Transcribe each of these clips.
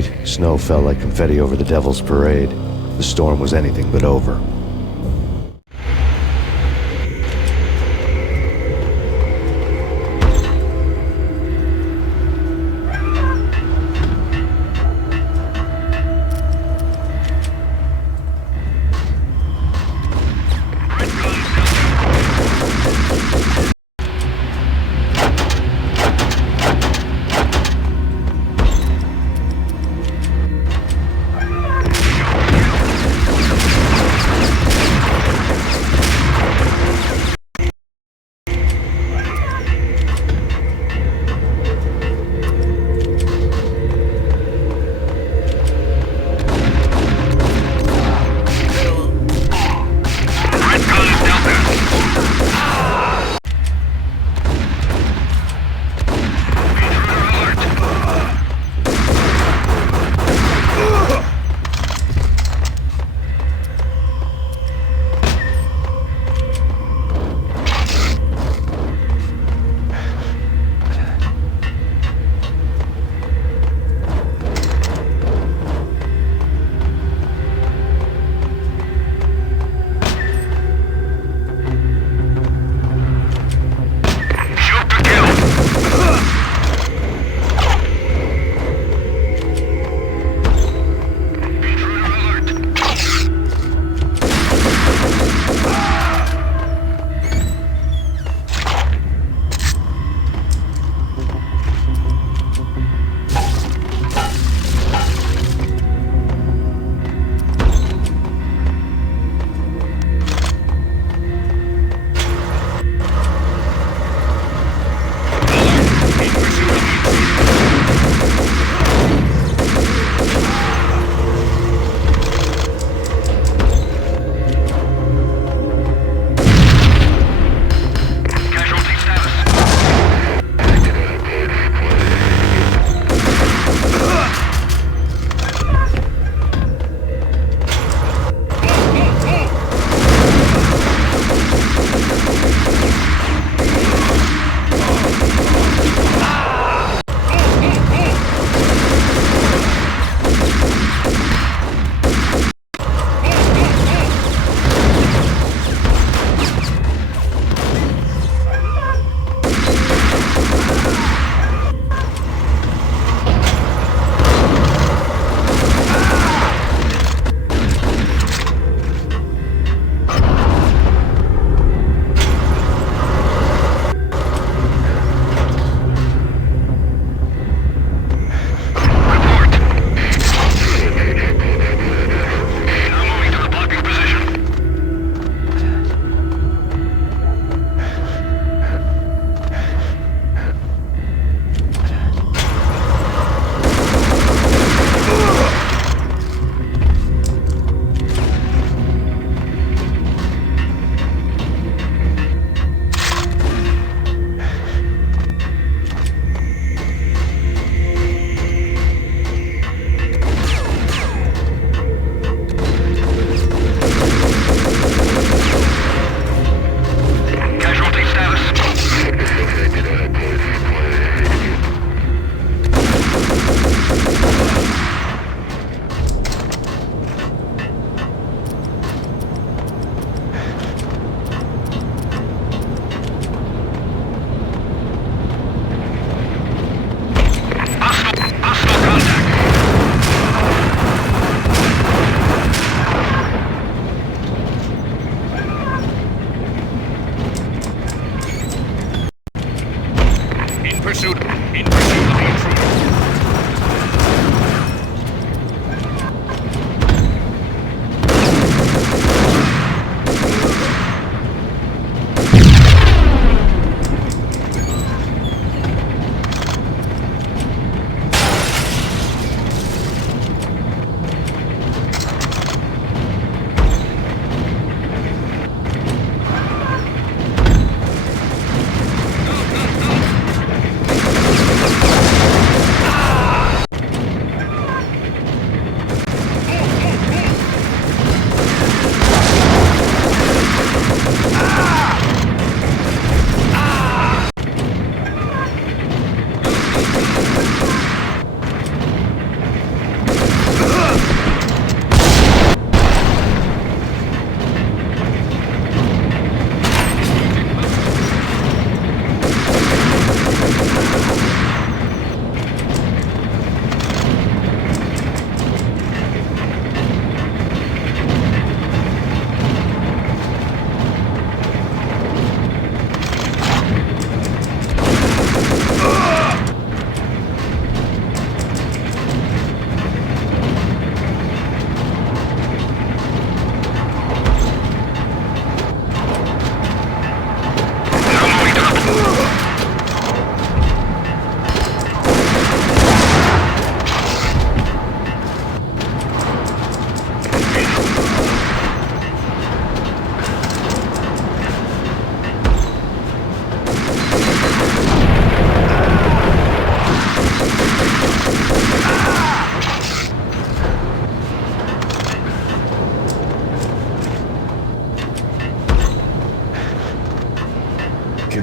night, snow fell like confetti over the Devil's Parade. The storm was anything but over.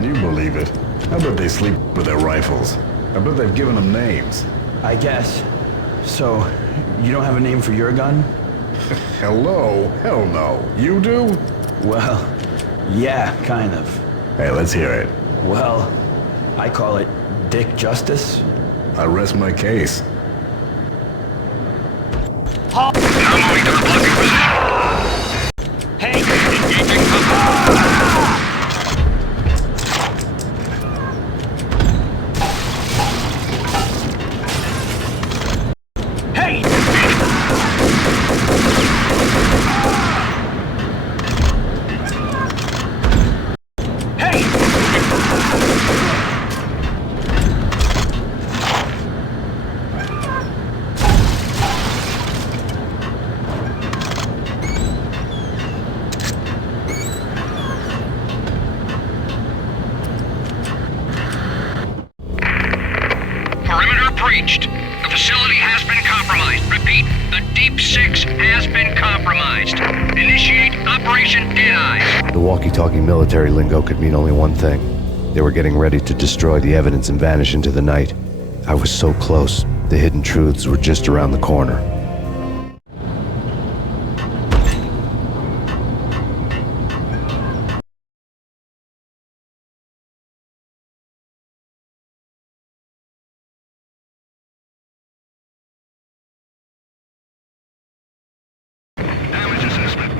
Can you believe it? I bet they sleep with their rifles. I bet they've given them names. I guess. So, you don't have a name for your gun? Hello? Hell no. You do? Well, yeah, kind of. Hey, let's hear it. Well, I call it Dick Justice. I rest my case. Now moving to the blocking position. Hey! Engaging cover. Hey! Hey! Perimeter breached. The facility has been compromised. Repeat, the Deep Six has been compromised. Initiate Operation Dead Eyes. The walkie-talkie military lingo could mean only one thing. They were getting ready to destroy the evidence and vanish into the night. I was so close. The hidden truths were just around the corner. Damage assessment.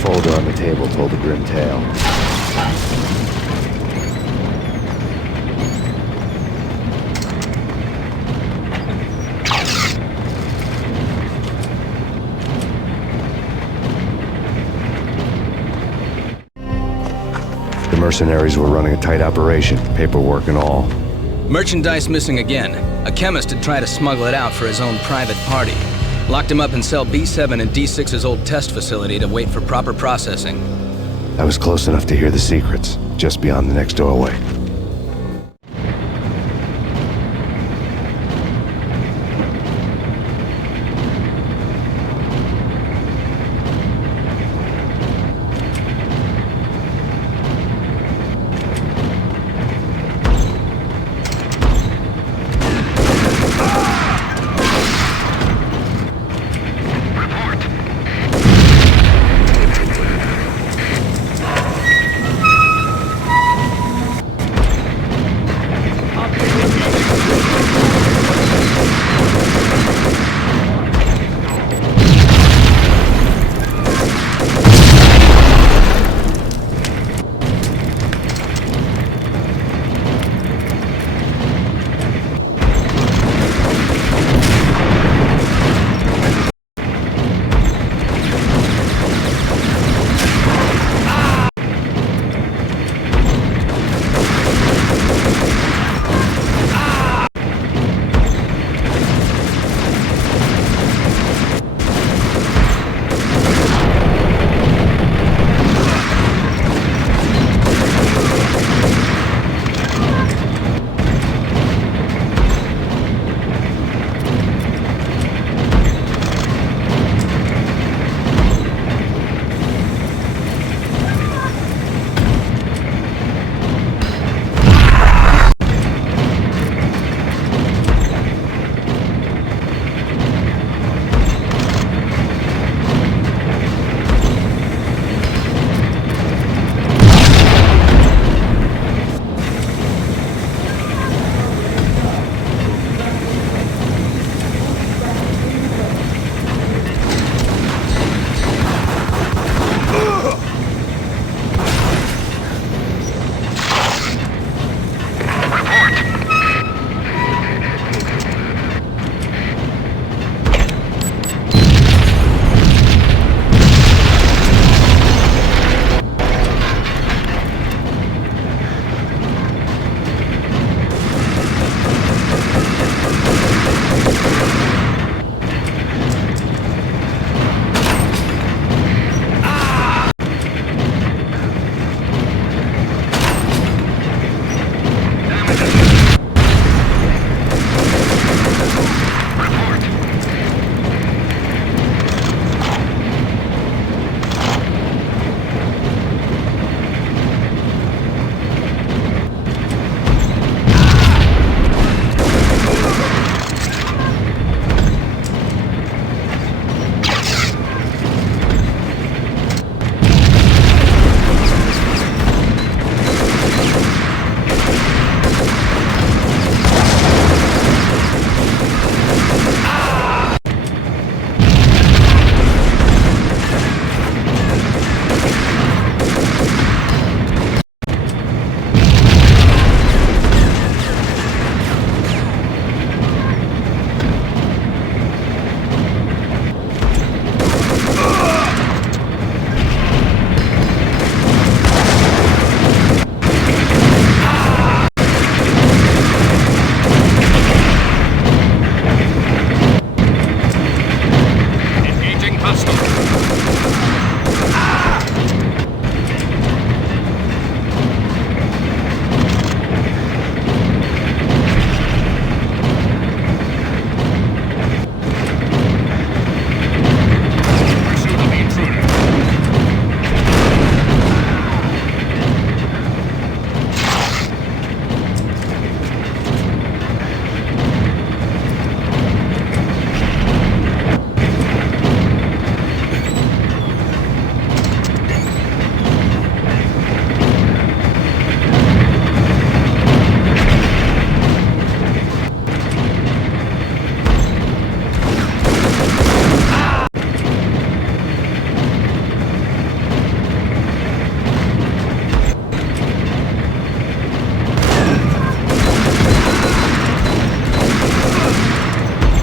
Folder on the table told a grim tale. The mercenaries were running a tight operation, paperwork and all. Merchandise missing again. A chemist had tried to smuggle it out for his own private party. Locked him up in cell B7 in D6's old test facility to wait for proper processing. I was close enough to hear the secrets, just beyond the next doorway.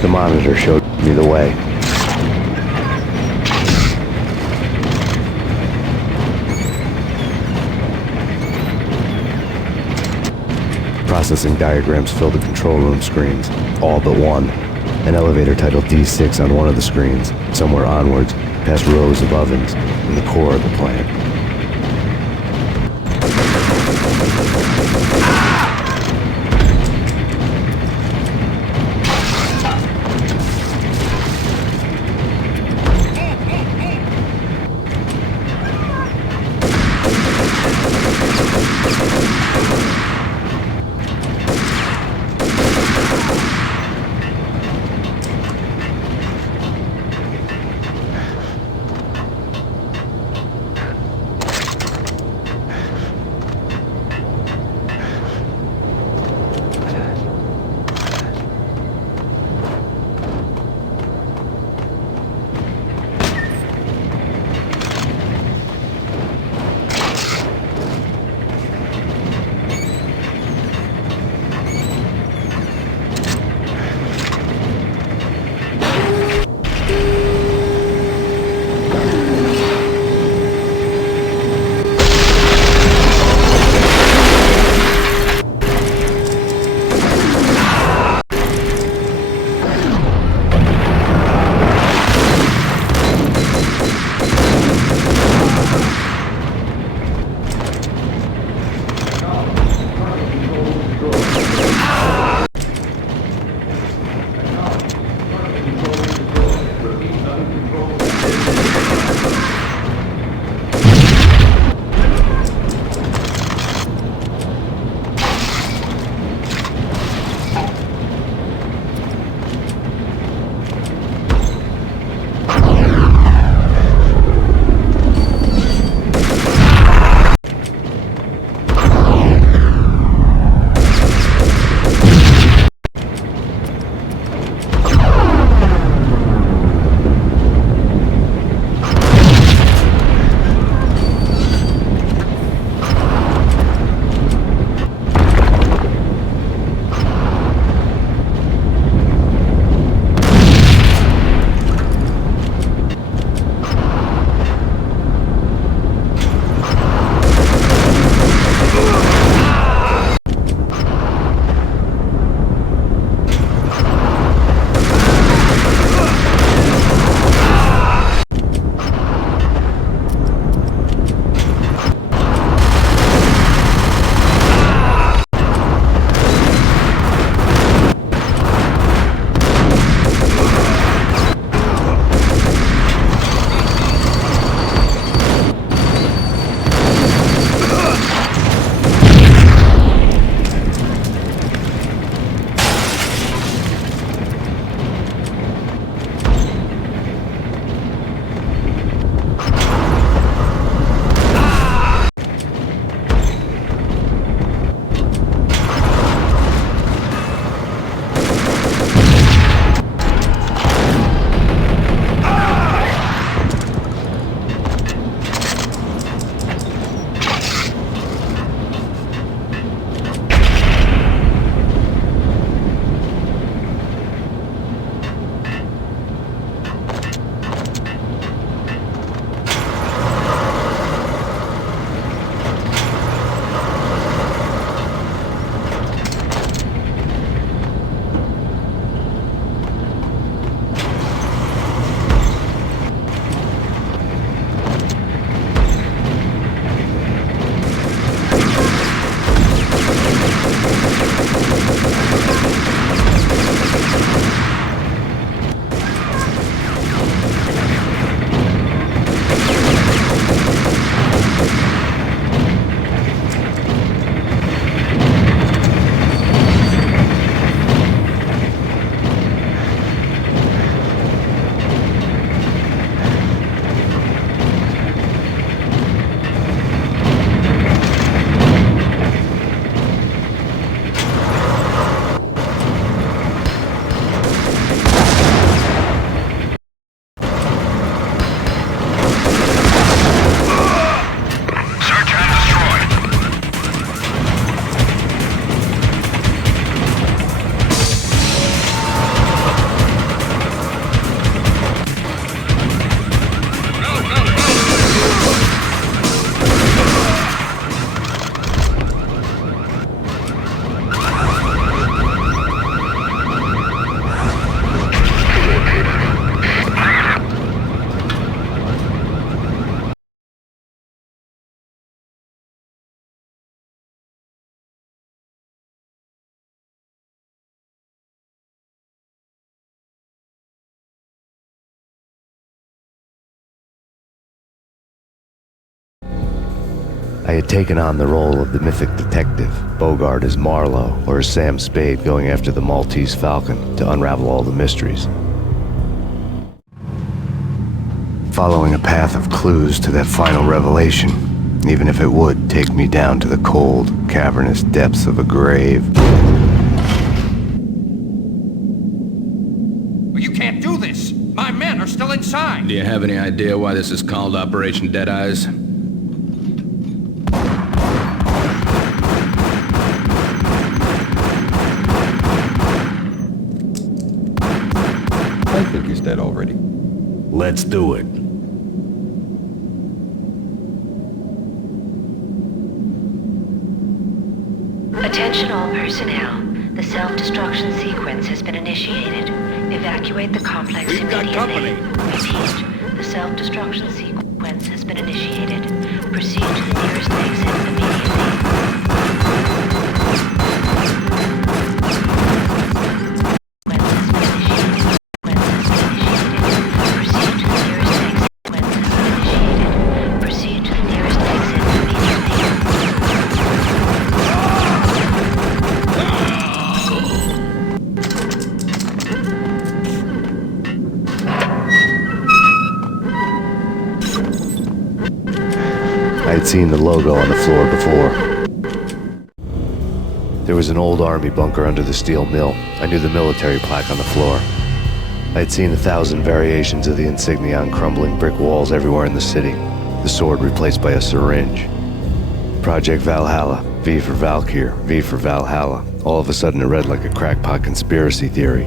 The monitor showed me the way. Processing diagrams filled the control room screens, all but one. An elevator titled D6 on one of the screens, somewhere onwards, past rows of ovens, in the core of the plant. I had taken on the role of the mythic detective, Bogart as Marlowe or as Sam Spade going after the Maltese Falcon to unravel all the mysteries. Following a path of clues to that final revelation, even if it would take me down to the cold, cavernous depths of a grave. You can't do this! My men are still inside! Do you have any idea why this is called Operation Dead Eyes? I think he's dead already. Let's do it. Attention all personnel. The self-destruction sequence has been initiated. Evacuate the complex We've got immediately. company. Repeat. The self-destruction sequence has been initiated. Proceed to the nearest exit immediately. I had seen the logo on the floor before. There was an old army bunker under the steel mill. I knew the military plaque on the floor. I had seen 1,000 variations of the insignia on crumbling brick walls everywhere in the city. The sword replaced by a syringe. Project Valhalla, V for Valkyr, V for Valhalla. All of a sudden it read like a crackpot conspiracy theory.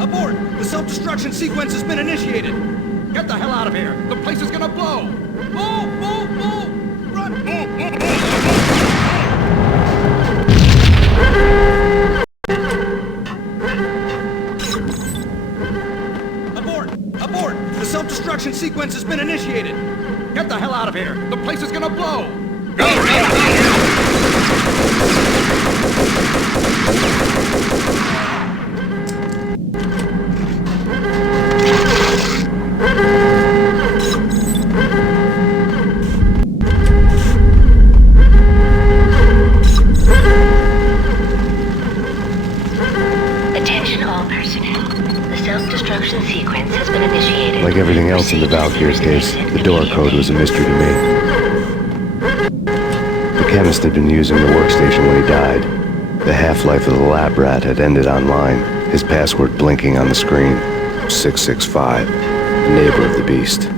Abort! The self-destruction sequence has been initiated! Get the hell out of here! The place is gonna blow! Move! Run! Abort! The self-destruction sequence has been initiated! Get the hell out of here! The place is gonna blow! Attention all personnel. The self-destruction sequence has been initiated. Like everything else in the Valkyr case, the door code was a mystery to me. The chemist had been using the workstation when he died. The half-life of the lab rat had ended online, his password blinking on the screen. 665, the neighbor of the beast.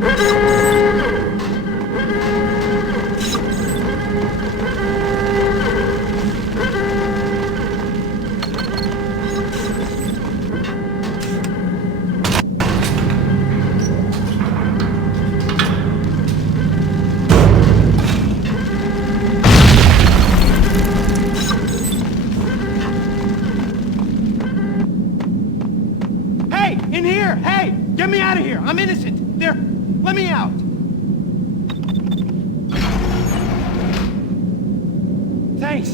Hey! In here! Hey! Get me out of here! I'm innocent! There! Let me out! Thanks!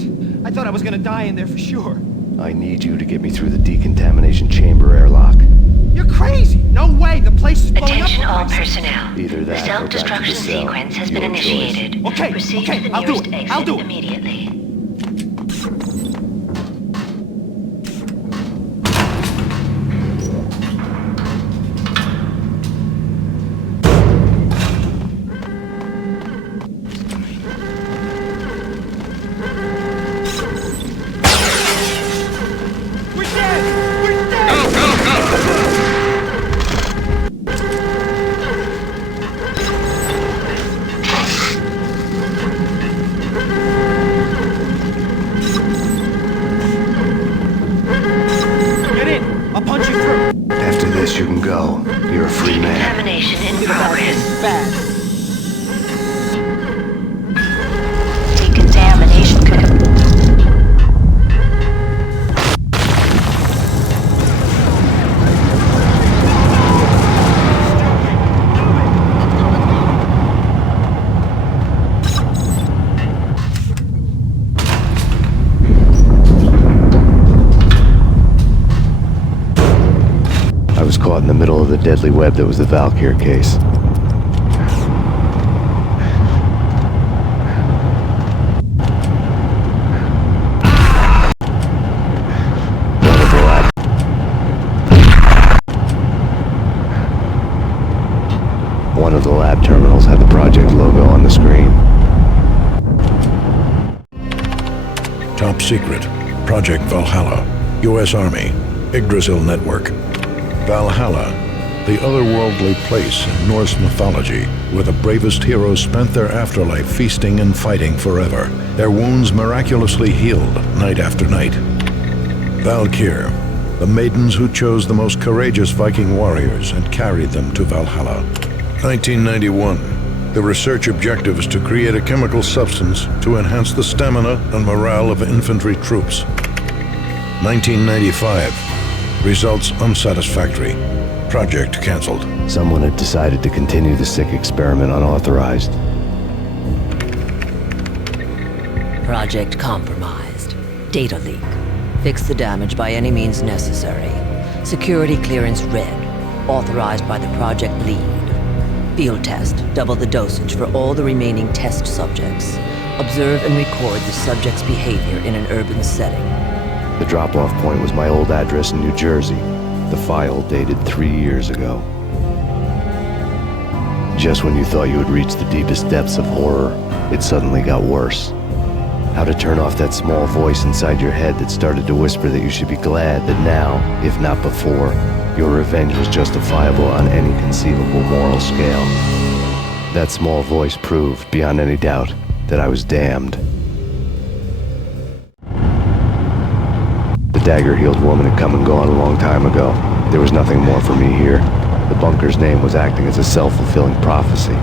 I thought I was gonna die in there for sure. I need you to get me through the decontamination chamber airlock. You're crazy! No way! The place is blowing up! Attention all personnel. Either The that or back to the self-destruction cell. sequence has Your been choice. initiated. Okay, Proceed okay, to the I'll do nearest it. exit I'll do it. immediately. We're dead! We're dead! Get in! I'll punch you through! After this, you can go. You're a free man. Decontamination in progress. Bad. Decontamination. I was caught in the middle of the deadly web that was the Valkyr case. One of the lab terminals had the project logo on the screen. Top secret. Project Valhalla. U.S. Army. Yggdrasil Network. Valhalla, the otherworldly place in Norse mythology where the bravest heroes spent their afterlife feasting and fighting forever, their wounds miraculously healed night after night. Valkyr, the maidens who chose the most courageous Viking warriors and carried them to Valhalla. 1991. The research objective is to create a chemical substance to enhance the stamina and morale of infantry troops. 1995. Results unsatisfactory. Project canceled. Someone had decided to continue the sick experiment unauthorized. Project compromised. Data leak. Fix the damage by any means necessary. Security clearance red. Authorized by the project lead. Field test. Double the dosage for all the remaining test subjects. Observe and record the subject's behavior in an urban setting. The drop-off point was my old address in New Jersey. The file dated 3 years ago. Just when you thought you had reached the deepest depths of horror, it suddenly got worse. How to turn off that small voice inside your head that started to whisper that you should be glad that now, if not before, your revenge was justifiable on any conceivable moral scale. That small voice proved, beyond any doubt, that I was damned. The dagger-heeled woman had come and gone a long time ago. There was nothing more for me here. The bunker's name was acting as a self-fulfilling prophecy.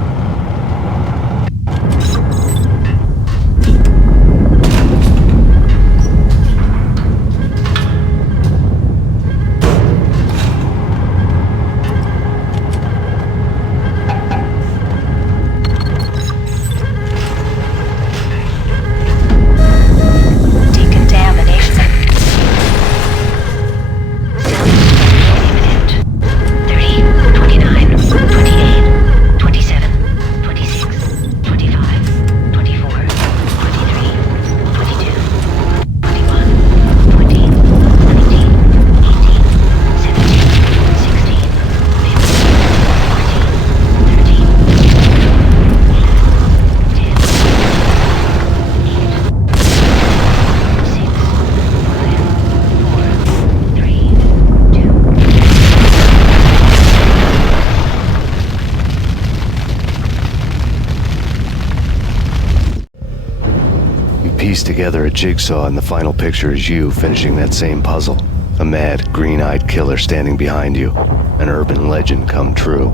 Piece together a jigsaw, and the final picture is you finishing that same puzzle. A mad, green-eyed killer standing behind you. An urban legend come true.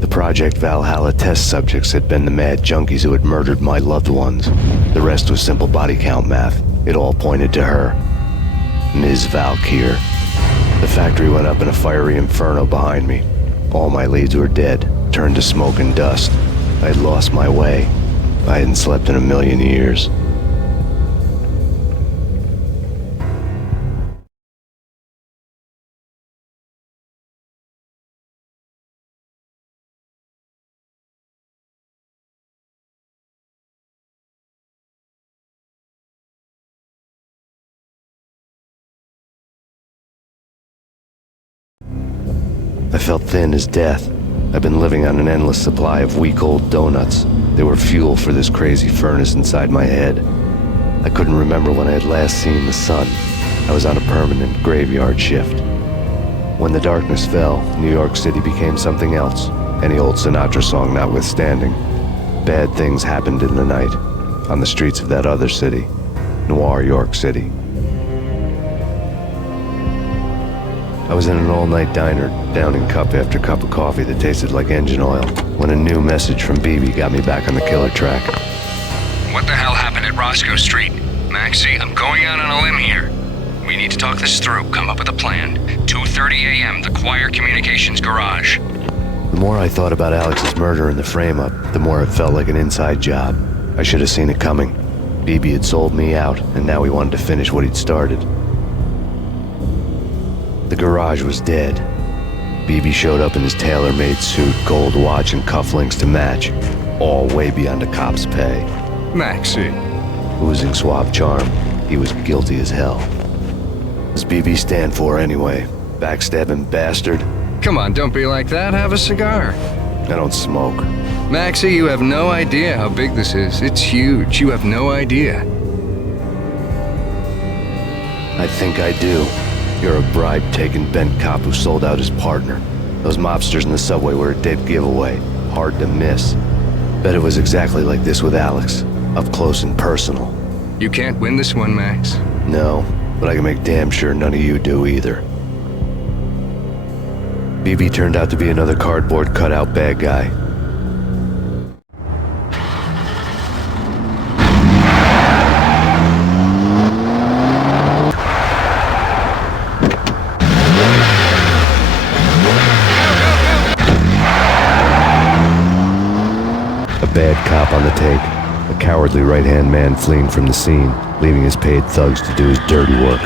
The Project Valhalla test subjects had been the mad junkies who had murdered my loved ones. The rest was simple body count math. It all pointed to her. Ms. Valkyr. The factory went up in a fiery inferno behind me. All my leads were dead, turned to smoke and dust. I had lost my way. I hadn't slept in a million years. I felt thin as death. I've been living on an endless supply of week-old donuts. They were fuel for this crazy furnace inside my head. I couldn't remember when I had last seen the sun. I was on a permanent graveyard shift. When the darkness fell, New York City became something else, any old Sinatra song notwithstanding. Bad things happened in the night, on the streets of that other city, Noir York City. I was in an all-night diner, downing cup after cup of coffee that tasted like engine oil, when a new message from BB got me back on the killer track. What the hell happened at Roscoe Street? Maxie, I'm going out on a limb here. We need to talk this through, come up with a plan. 2:30 a.m., the Choir Communications Garage. The more I thought about Alex's murder and the frame-up, the more it felt like an inside job. I should have seen it coming. BB had sold me out, and now he wanted to finish what he'd started. The The garage was dead. BB showed up in his tailor-made suit, gold watch, and cufflinks to match, all way beyond a cop's pay. Maxie. Oozing suave charm, he was guilty as hell. What does BB stand for anyway? Backstabbing bastard? Come on, don't be like that. Have a cigar. I don't smoke. Maxie, you have no idea how big this is. It's huge. You have no idea. I think I do. You're a bribe-taking bent cop who sold out his partner. Those mobsters in the subway were a dead giveaway. Hard to miss. Bet it was exactly like this with Alex. Up close and personal. You can't win this one, Max. No, but I can make damn sure none of you do either. BB turned out to be another cardboard cutout bad guy. A bad cop on the take. A cowardly right-hand man fleeing from the scene, leaving his paid thugs to do his dirty work.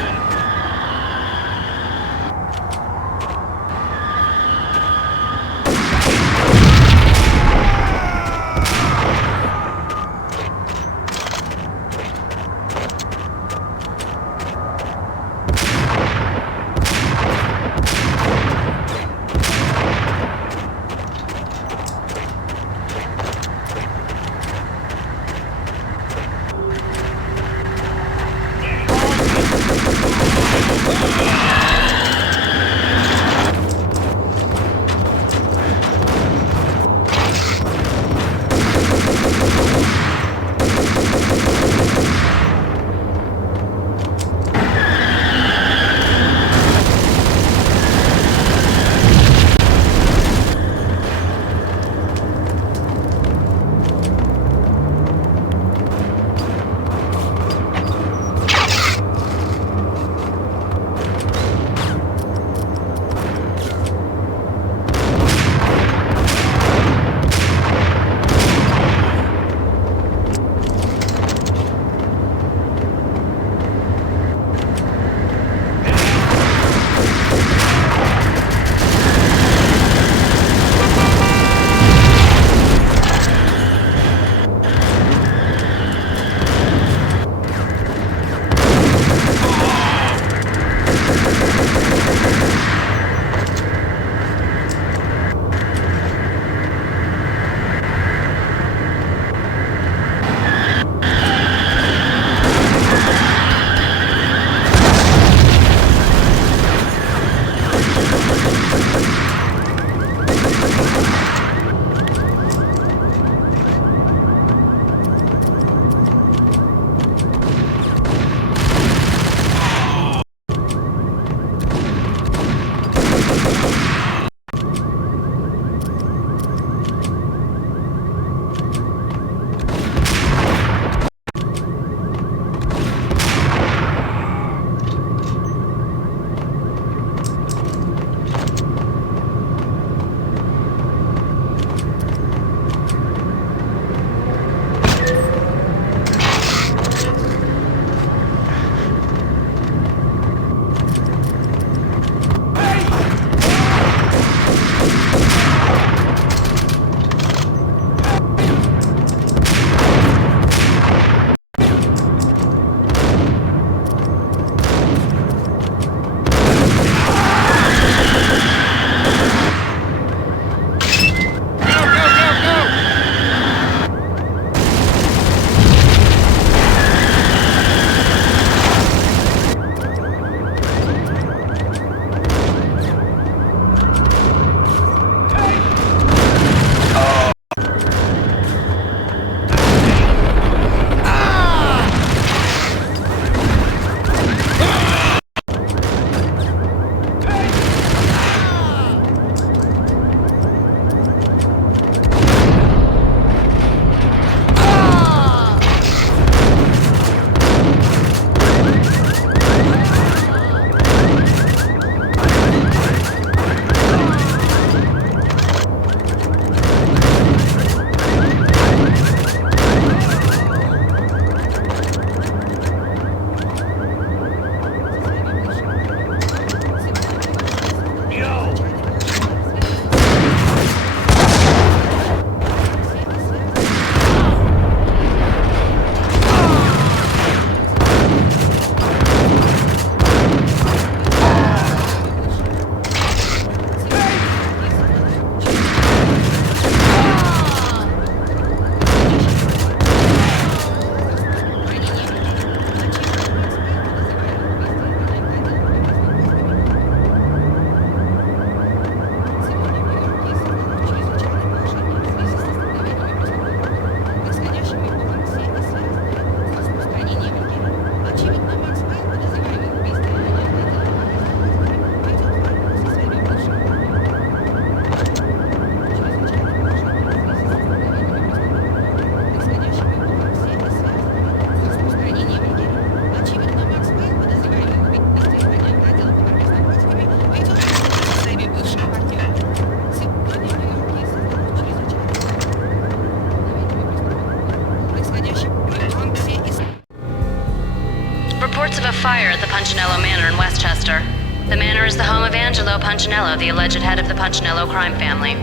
Punchinello Manor in Westchester. The manor is the home of Angelo Punchinello, the alleged head of the Punchinello crime family.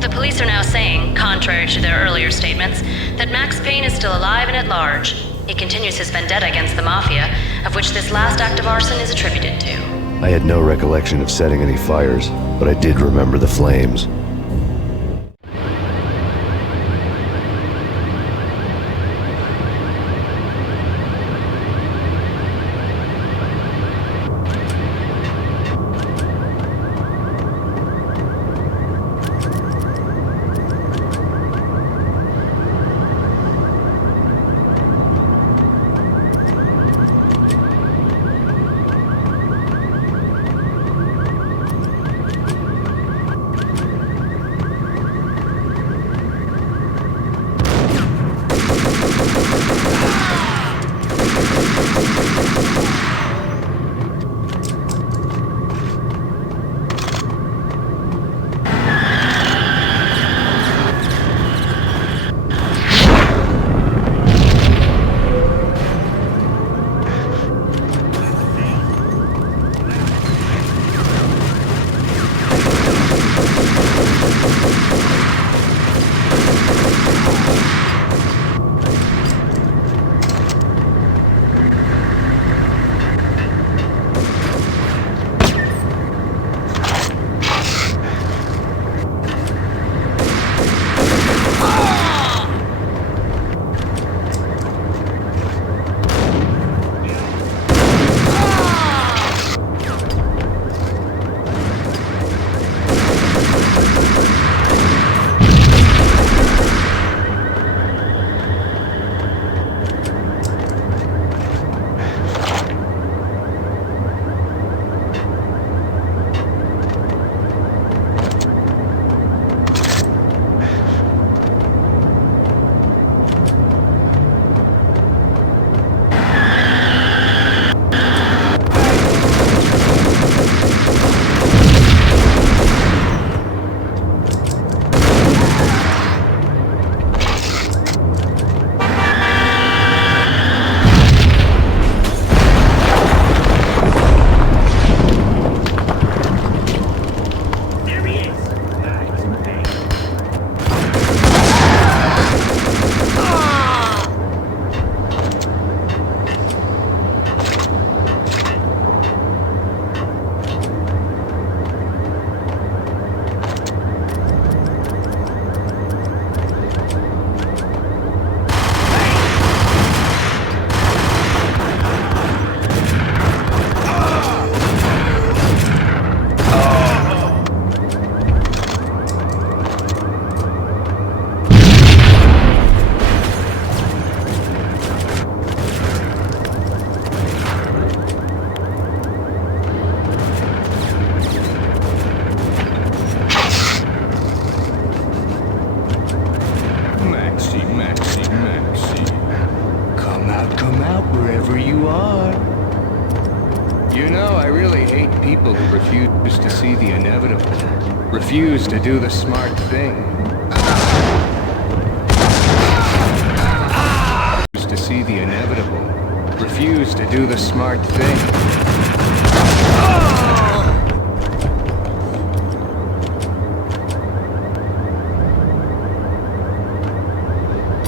The police are now saying, contrary to their earlier statements, that Max Payne is still alive and at large. He continues his vendetta against the Mafia, of which this last act of arson is attributed to. I had no recollection of setting any fires, but I did remember the flames. Come out wherever you are. You know, I really hate people who refuse to see the inevitable. Refuse to do the smart thing. Refuse to see the inevitable. Refuse to do the smart thing.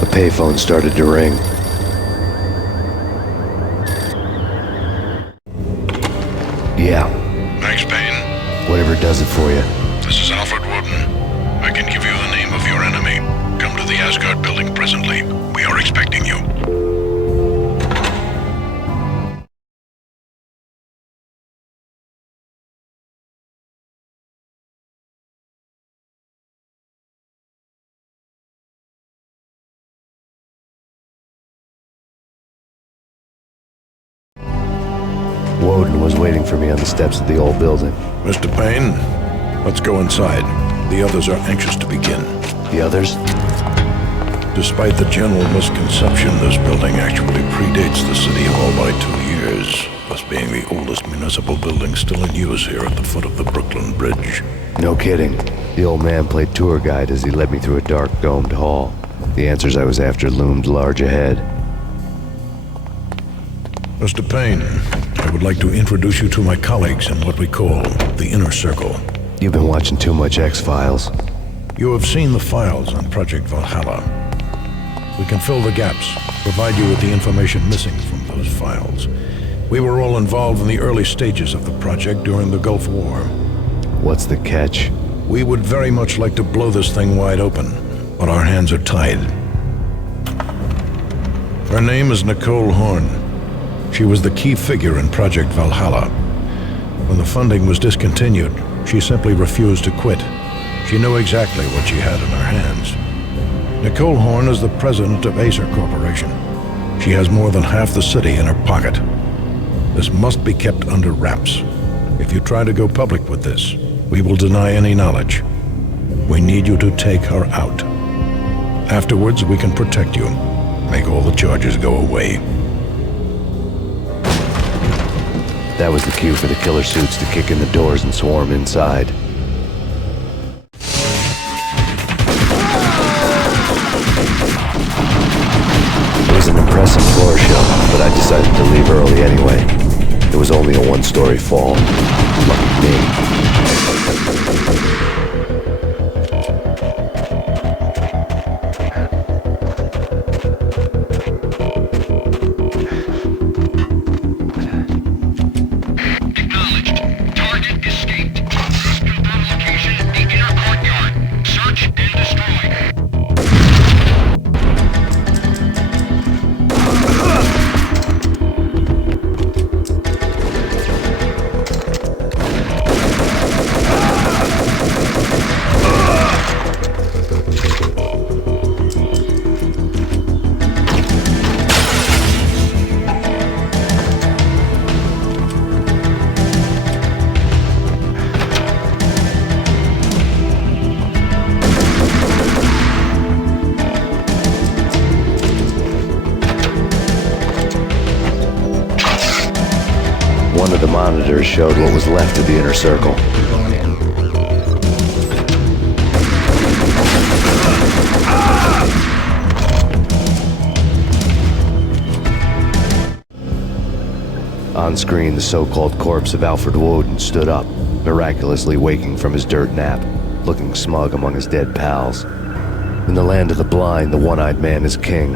The payphone started to ring. Yeah. Max Payne? Whatever does it for you. This is Alfred Woden. I can give you the name of your enemy. Come to the Asgard building presently. We are expecting you. Woden was waiting for me on the steps of the old building. Mr. Payne, let's go inside. The others are anxious to begin. The others? Despite the general misconception, this building actually predates the City Hall by 2 years, thus being the oldest municipal building still in use here at the foot of the Brooklyn Bridge. No kidding. The old man played tour guide as he led me through a dark, domed hall. The answers I was after loomed large ahead. Mr. Payne, I would like to introduce you to my colleagues in what we call the Inner Circle. You've been watching too much X-Files. You have seen the files on Project Valhalla. We can fill the gaps, provide you with the information missing from those files. We were all involved in the early stages of the project during the Gulf War. What's the catch? We would very much like to blow this thing wide open, but our hands are tied. Her name is Nicole Horn. She was the key figure in Project Valhalla. When the funding was discontinued, she simply refused to quit. She knew exactly what she had in her hands. Nicole Horn is the president of Acer Corporation. She has more than half the city in her pocket. This must be kept under wraps. If you try to go public with this, we will deny any knowledge. We need you to take her out. Afterwards, we can protect you. Make all the charges go away. That was the cue for the killer suits to kick in the doors and swarm inside. It was an impressive floor show, but I decided to leave early anyway. It was only a one-story fall. Lucky me. One of the monitors showed what was left of the Inner Circle. On screen, the so-called corpse of Alfred Woden stood up, miraculously waking from his dirt nap, looking smug among his dead pals. In the land of the blind, the one-eyed man is king.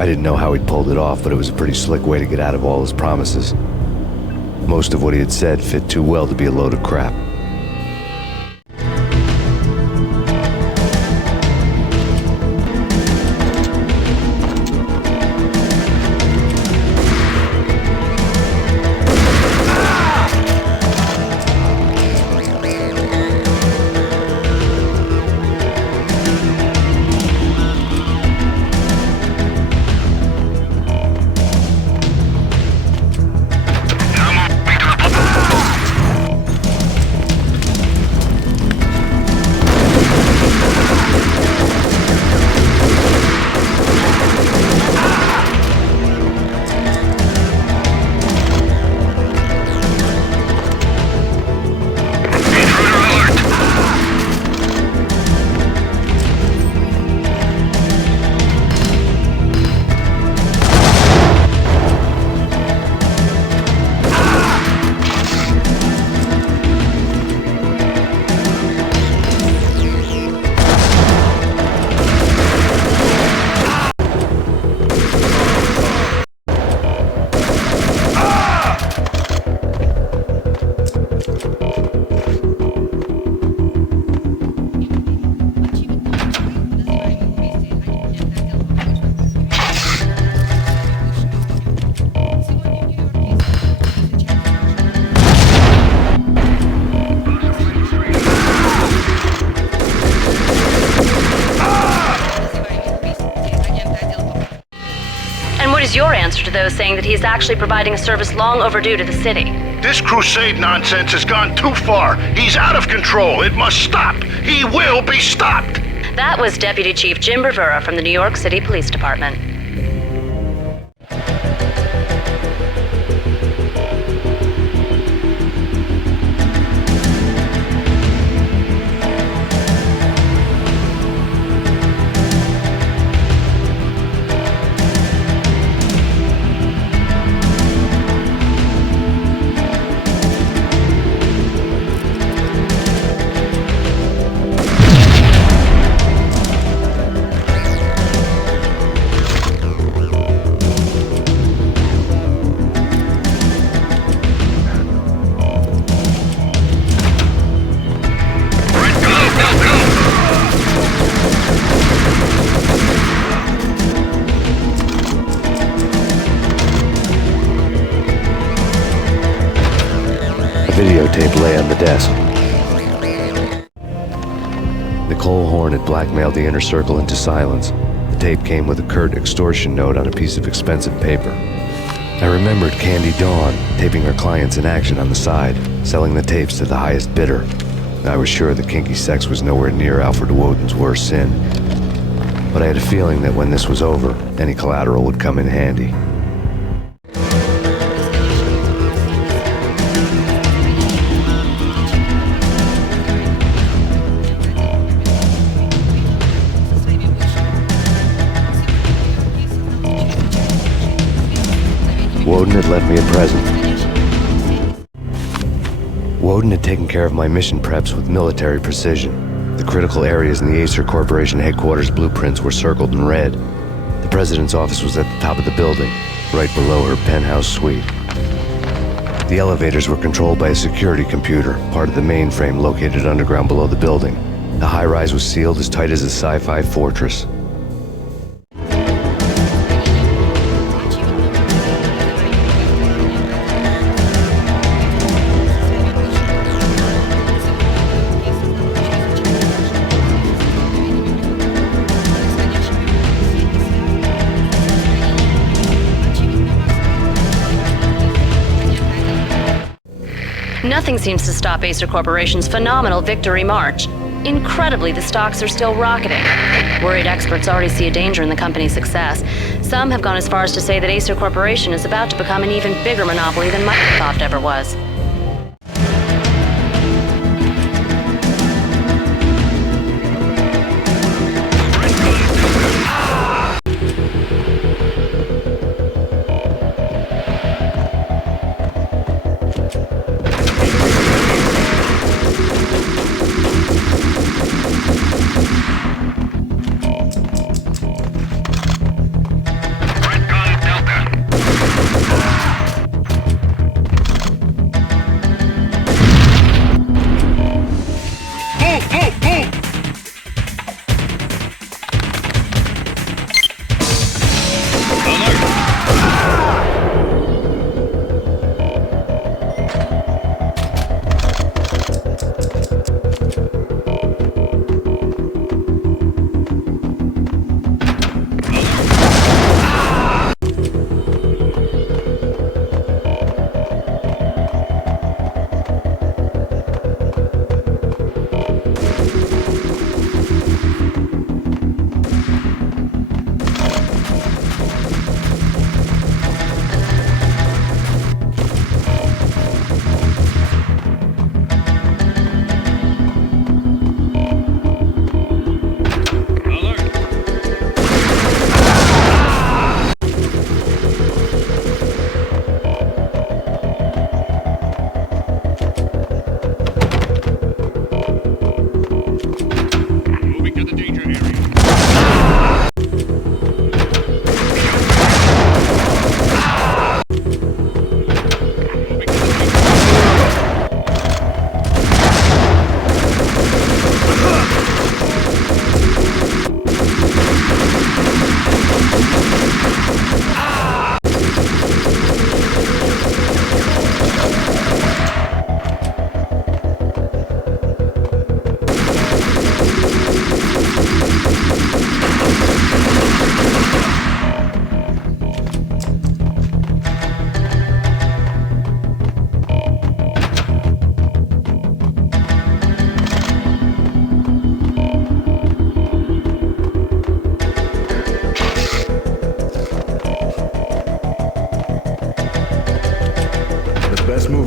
I didn't know how he'd pulled it off, but it was a pretty slick way to get out of all his promises. Most of what he had said fit too well to be a load of crap. Your answer to those saying that he's actually providing a service long overdue to the city. This crusade nonsense has gone too far. He's out of control. It must stop. He will be stopped. That was Deputy Chief Jim Bravura from the New York City Police Department. videotape lay on the desk. Nicole Horn had blackmailed the inner circle into silence. The tape came with a curt extortion note on a piece of expensive paper. I remembered Candy Dawn taping her clients in action on the side, selling the tapes to the highest bidder. I was sure that kinky sex was nowhere near Alfred Woden's worst sin, but I had a feeling that when this was over, any collateral would come in handy. Woden had left me a present. Woden had taken care of my mission preps with military precision. The critical areas in the Acer Corporation headquarters blueprints were circled in red. The president's office was at the top of the building, right below her penthouse suite. The elevators were controlled by a security computer, part of the mainframe located underground below the building. The high-rise was sealed as tight as a sci-fi fortress. Nothing seems to stop Acer Corporation's phenomenal victory march. Incredibly, the stocks are still rocketing. Worried experts already see a danger in the company's success. Some have gone as far as to say that Acer Corporation is about to become an even bigger monopoly than Microsoft ever was.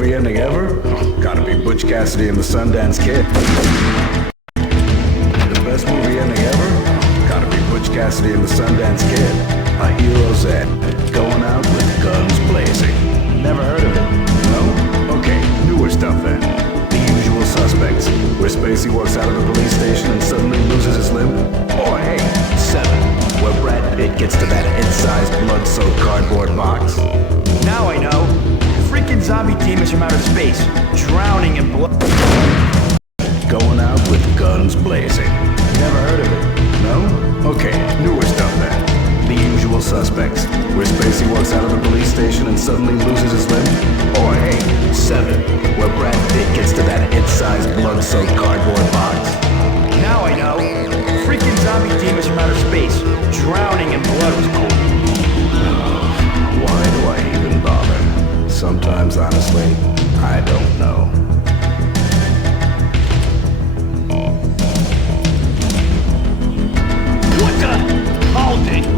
Ending ever? Oh, gotta be Butch Cassidy and the Sundance Kid. The best movie ending ever? Gotta be Butch Cassidy and the Sundance Kid. A hero's end, going out with guns blazing. Never heard of it. No? Okay, newer stuff then. The Usual Suspects, where Spacey walks out of the police station and suddenly loses his limb. Or hey, 7, where Brad Pitt gets to that head-sized blood-soaked cardboard box. Now I know. Freaking zombie demons from outer space, drowning in blood. Going out with guns blazing. Never heard of it. No? Okay, newer stuff then. The Usual Suspects. suspects. Where Spacey walks out of the police station and suddenly loses his limb? Or hey, 7, where Brad Pitt gets to that hit-sized blood-soaked cardboard box. Now I know. Freaking zombie demons from outer space. Drowning in blood was cool. Why do I even bother? Sometimes, honestly, I don't know. What the? Hold it!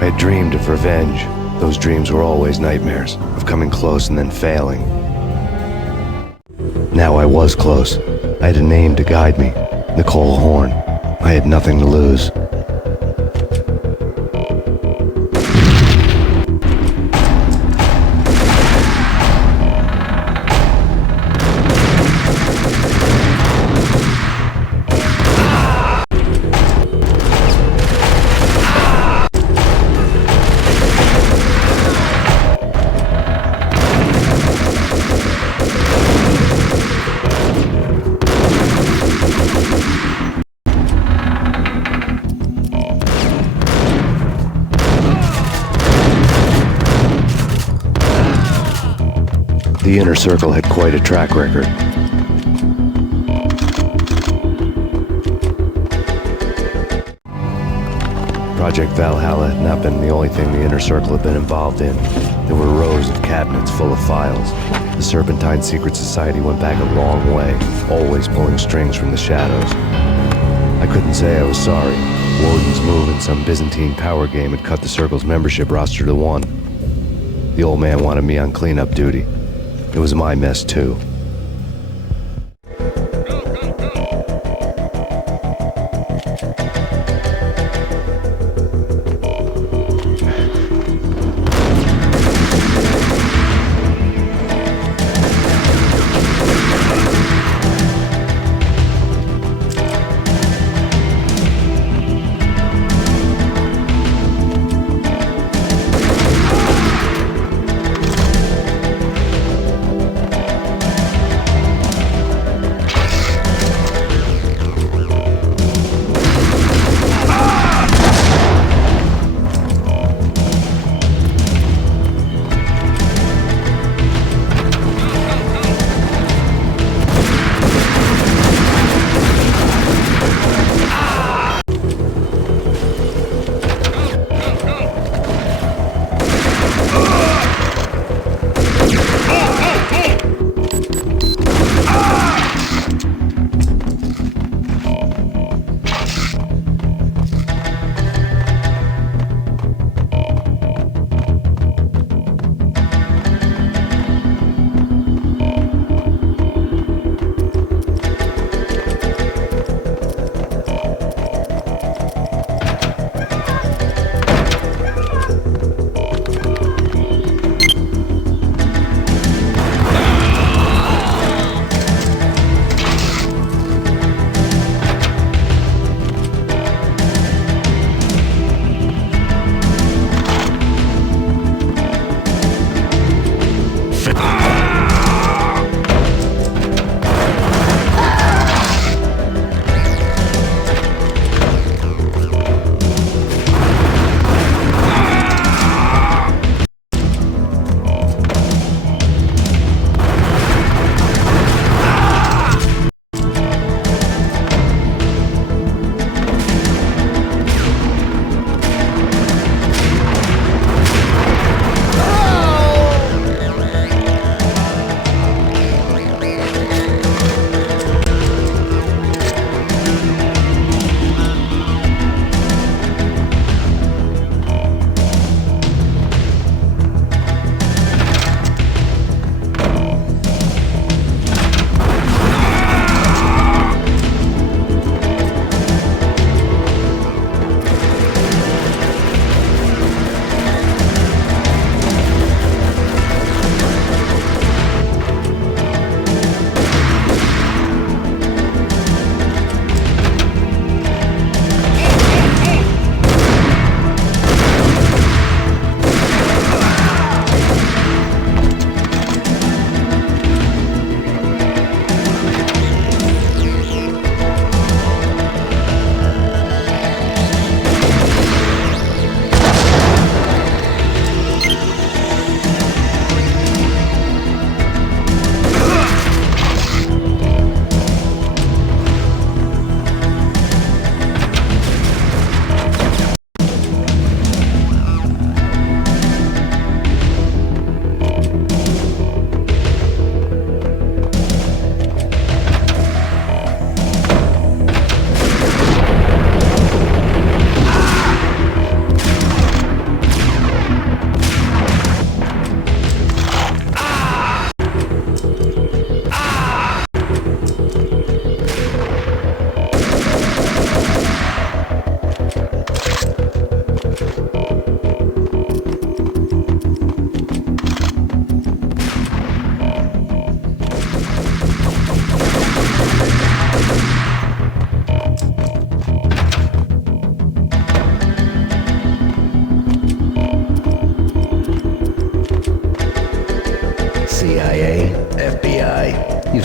I had dreamed of revenge. Those dreams were always nightmares, of coming close and then failing. Now I was close. I had a name to guide me, Nicole Horn. I had nothing to lose. The Inner Circle had quite a track record. Project Valhalla had not been the only thing the Inner Circle had been involved in. There were rows of cabinets full of files. The Serpentine Secret Society went back a long way, always pulling strings from the shadows. I couldn't say I was sorry. Woden's move in some Byzantine power game had cut the Circle's membership roster to 1. The old man wanted me on cleanup duty. It was my mess, too.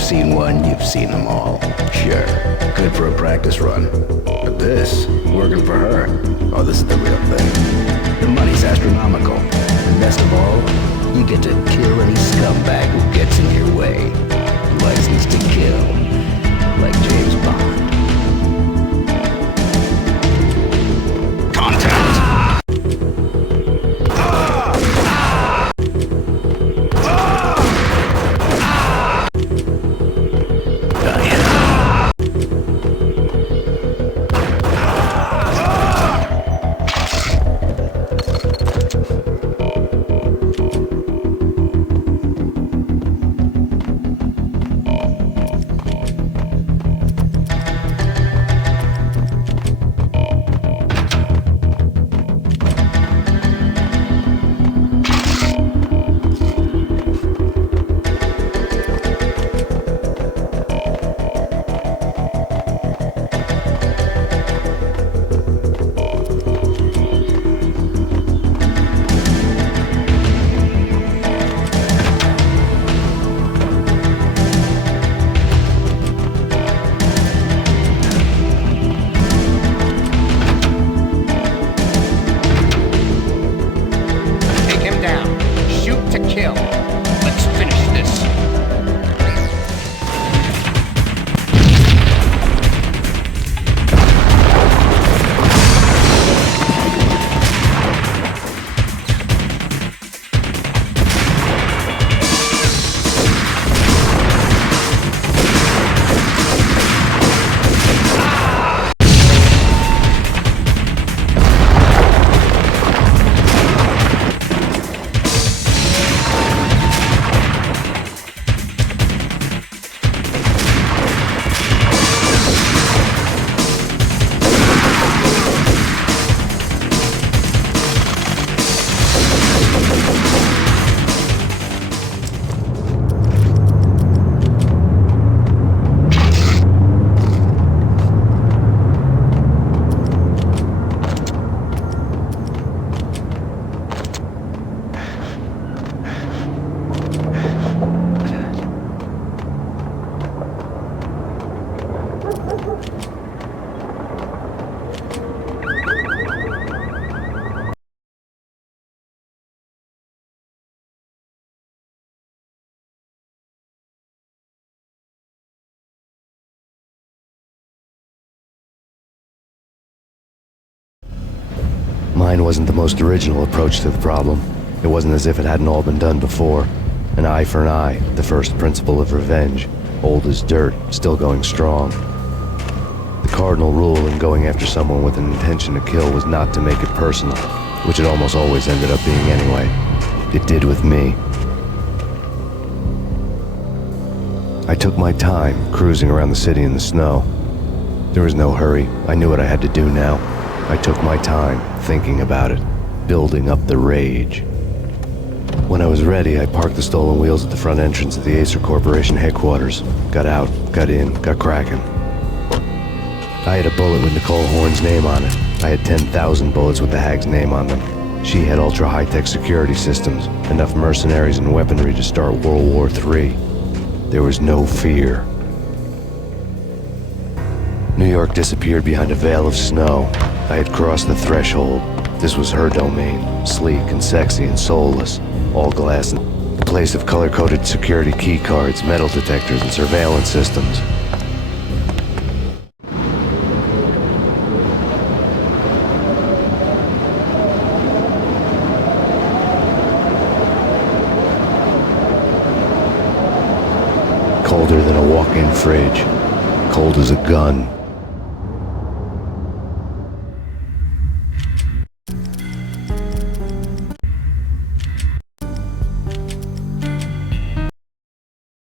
seen one, you've seen them all. Sure, good for a practice run. But this, working for her, oh, this is the real thing. The money's astronomical. And best of all, you get to kill any scumbag who gets in your way. License to kill. Like James Bond. Contact! Mine wasn't the most original approach to the problem. It wasn't as if it hadn't all been done before. An eye for an eye, the first principle of revenge. Old as dirt, still going strong. The cardinal rule in going after someone with an intention to kill was not to make it personal, which it almost always ended up being anyway. It did with me. I took my time, cruising around the city in the snow. There was no hurry. I knew what I had to do now. I took my time, thinking about it, building up the rage. When I was ready, I parked the stolen wheels at the front entrance of the Acer Corporation headquarters. Got out, got in, got cracking. I had a bullet with Nicole Horn's name on it. I had 10,000 bullets with the Hag's name on them. She had ultra-high-tech security systems, enough mercenaries and weaponry to start World War III. There was no fear. New York disappeared behind a veil of snow. I had crossed the threshold. This was her domain, sleek and sexy and soulless, all glass, a place of color-coded security key cards, metal detectors, and surveillance systems. Colder than a walk-in fridge, cold as a gun.